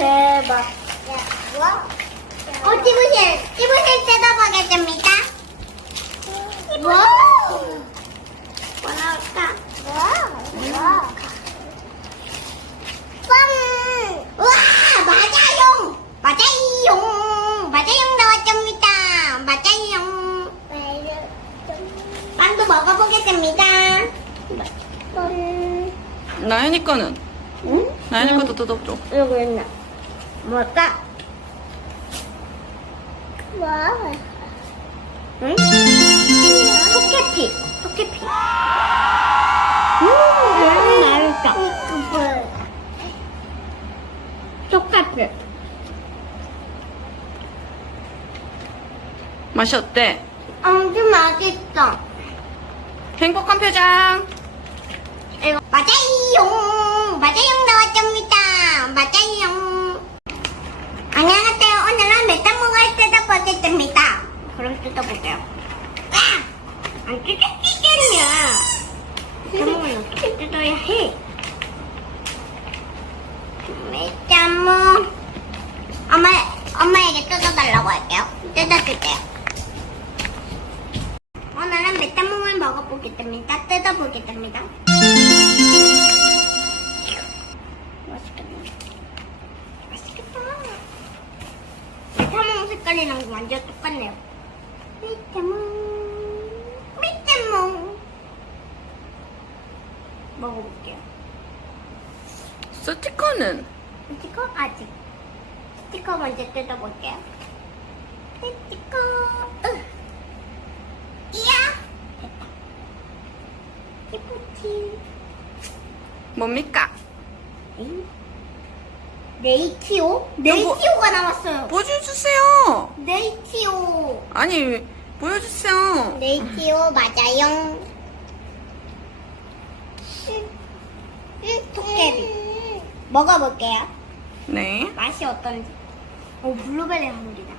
대박. 어, 띠부실, 띠부실 뜯어보겠습니다. 와! 뭐 나올까? 와! 빵! 와! 맞아요! 맞아요! 맞아요 나왔습니다. 맞아요. 빵도 먹어보겠습니다. 나연이 거는? 응? 나연이 것도 뜯어줘. 이거 있나? 뭘까? 와. 응? 토끼피. 토끼피. 음, 맛있다. 토끼피. 맛이 어때? 엄청 맛있어. 행복한 표정. 이거 맞아요. 맞아요 나왔습니다. 맞아요. 안녕하세요. 오늘은 메타몽을 뜯어보겠습니다. 그럼 뜯어볼게요. 아! 안 뜯어지겠냐? 메타몽을 어떻게 뜯어야 해? 메타몽. 엄마, 엄마에게 뜯어달라고 할게요. 뜯어줄게요. 오늘은 메타몽을 먹어보겠습니다. 뜯어보겠습니다. 맛있겠네. 맛있겠다. 메타몽 색깔이랑 완전 똑같네요. 메타몽, 메타몽. 먹어볼게요. 스티커는? 스티커 아직. 스티커 먼저 뜯어볼게요. 스티커. 으. 이야. 됐다. 예쁘지. 뭡니까? 에이? 네이티오? 네이티오가 나왔어요. 보여주세요. 네이티오. 아니, 보여주세요. 네이티오 맞아요. 토깨비. 먹어볼게요. 네. 맛이 어떤지. 오, 블루베리 한물이다.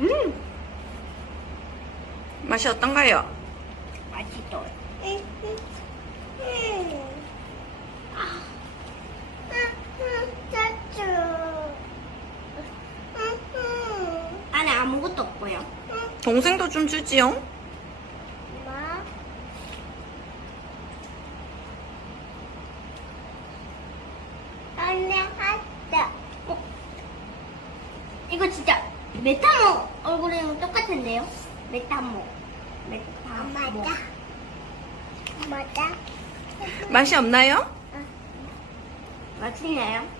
음, 맛이 어떤가요? 맛있어요. 안에 아무것도 없고요. 동생도 좀 주지요? 이거 진짜 메타모 얼굴이랑 똑같은데요? 메타모. 메타모. 맞아. 맞아. 맛이 없나요? 맛있네요.